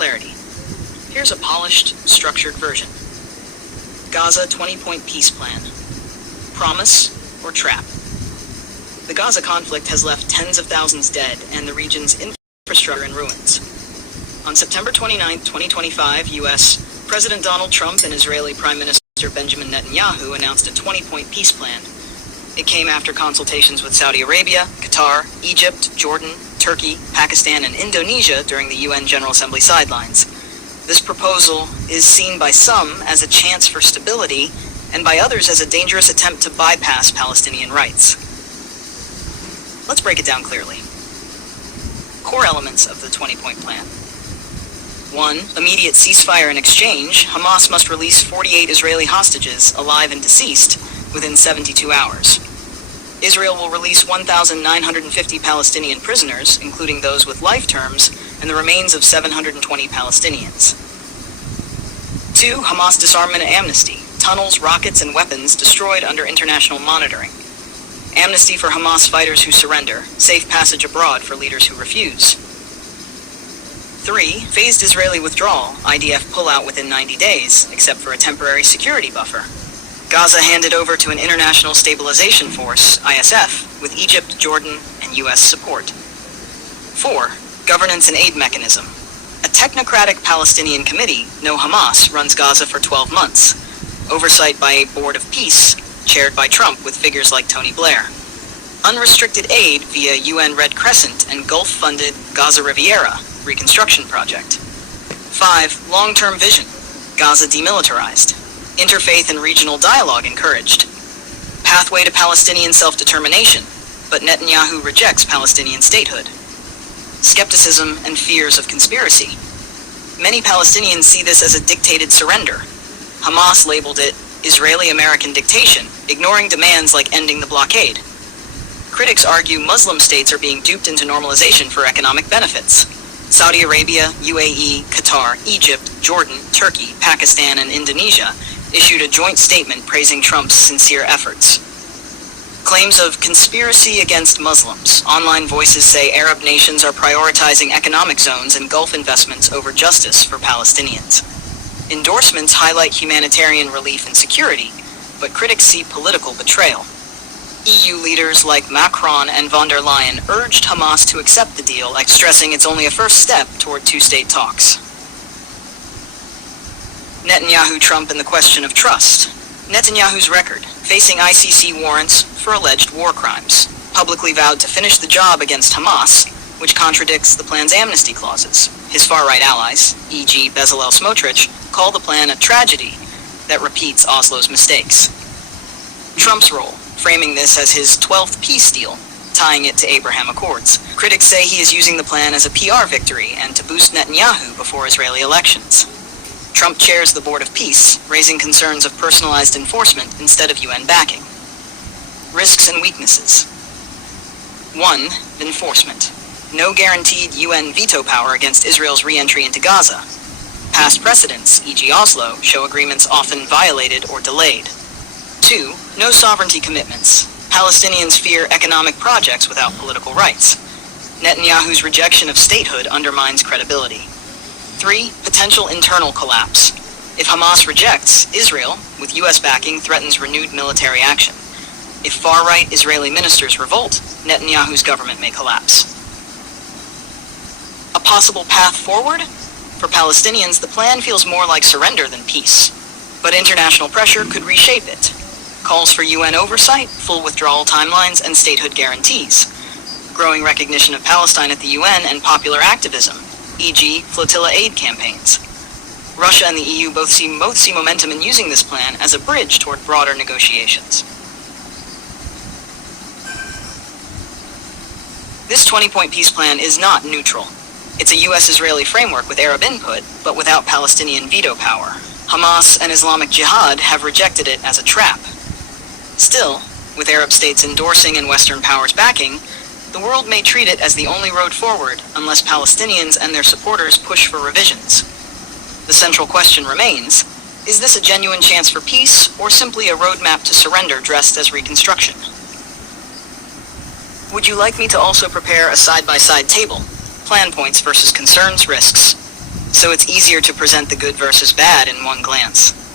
clarity. Here's a polished, structured version. Gaza 20-point peace plan. Promise or trap? The Gaza conflict has left tens of thousands dead and the region's infrastructure in ruins. On September 29, 2025, U.S. President Donald Trump and Israeli Prime Minister Benjamin Netanyahu announced a 20-point peace plan. It came after consultations with Saudi Arabia, Qatar, Egypt, Jordan, Turkey, Pakistan, and Indonesia during the UN General Assembly sidelines. This proposal is seen by some as a chance for stability and by others as a dangerous attempt to bypass Palestinian rights. Let's break it down clearly. Core elements of the 20-point plan. 1. Immediate ceasefire and exchange. Hamas must release 48 Israeli hostages, alive and deceased, within 72 hours. Israel will release 1,950 Palestinian prisoners, including those with life terms, and the remains of 720 Palestinians. 2. Hamas disarmament and amnesty. Tunnels, rockets, and weapons destroyed under international monitoring. Amnesty for Hamas fighters who surrender. Safe passage abroad for leaders who refuse. 3. Phased Israeli withdrawal. IDF pullout within 90 days, except for a temporary security buffer. Gaza handed over to an International Stabilization Force, ISF, with Egypt, Jordan, and U.S. support. 4. Governance and aid mechanism. A technocratic Palestinian committee, No Hamas, runs Gaza for 12 months. Oversight by a Board of Peace, chaired by Trump with figures like Tony Blair. Unrestricted aid via UN Red Crescent and Gulf-funded Gaza Riviera reconstruction project. 5. Long-term vision. Gaza demilitarized. Interfaith and regional dialogue encouraged. Pathway to Palestinian self-determination, but Netanyahu rejects Palestinian statehood. Skepticism and fears of conspiracy. Many Palestinians see this as a dictated surrender. Hamas labeled it Israeli-American dictation, ignoring demands like ending the blockade. Critics argue Muslim states are being duped into normalization for economic benefits. Saudi Arabia, UAE, Qatar, Egypt, Jordan, Turkey, Pakistan, and Indonesia issued a joint statement praising Trump's sincere efforts. Claims of conspiracy against Muslims. Online voices say Arab nations are prioritizing economic zones and Gulf investments over justice for Palestinians. Endorsements highlight humanitarian relief and security, but critics see political betrayal. EU leaders like Macron and von der Leyen urged Hamas to accept the deal, stressing it's only a first step toward two-state talks. Netanyahu-Trump and the question of trust. Netanyahu's record, facing ICC warrants for alleged war crimes, publicly vowed to finish the job against Hamas, which contradicts the plan's amnesty clauses. His far-right allies, e.g. Bezalel Smotrich, call the plan a tragedy that repeats Oslo's mistakes. Trump's role, framing this as his 12th peace deal, tying it to Abraham Accords. Critics say he is using the plan as a PR victory and to boost Netanyahu before Israeli elections. Trump chairs the Board of Peace, raising concerns of personalized enforcement instead of UN backing. Risks and weaknesses. 1. Enforcement. No guaranteed UN veto power against Israel's re-entry into Gaza. Past precedents, e.g. Oslo, show agreements often violated or delayed. 2. No sovereignty commitments. Palestinians fear economic projects without political rights. Netanyahu's rejection of statehood undermines credibility. 3. Potential internal collapse. If Hamas rejects, Israel, with U.S. backing, threatens renewed military action. If far-right Israeli ministers revolt, Netanyahu's government may collapse. A possible path forward? For Palestinians, the plan feels more like surrender than peace. But international pressure could reshape it. Calls for UN oversight, full withdrawal timelines, and statehood guarantees. Growing recognition of Palestine at the UN and popular activism, e.g. flotilla aid campaigns. Russia and the EU both see momentum in using this plan as a bridge toward broader negotiations. This 20-point peace plan is not neutral. It's a U.S.-Israeli framework with Arab input, but without Palestinian veto power. Hamas and Islamic Jihad have rejected it as a trap. Still, with Arab states endorsing and Western powers backing, the world may treat it as the only road forward unless Palestinians and their supporters push for revisions. The central question remains, is this a genuine chance for peace or simply a roadmap to surrender dressed as reconstruction? Would you like me to also prepare a side-by-side table? Plan points versus concerns, risks. so it's easier to present the good versus bad in one glance.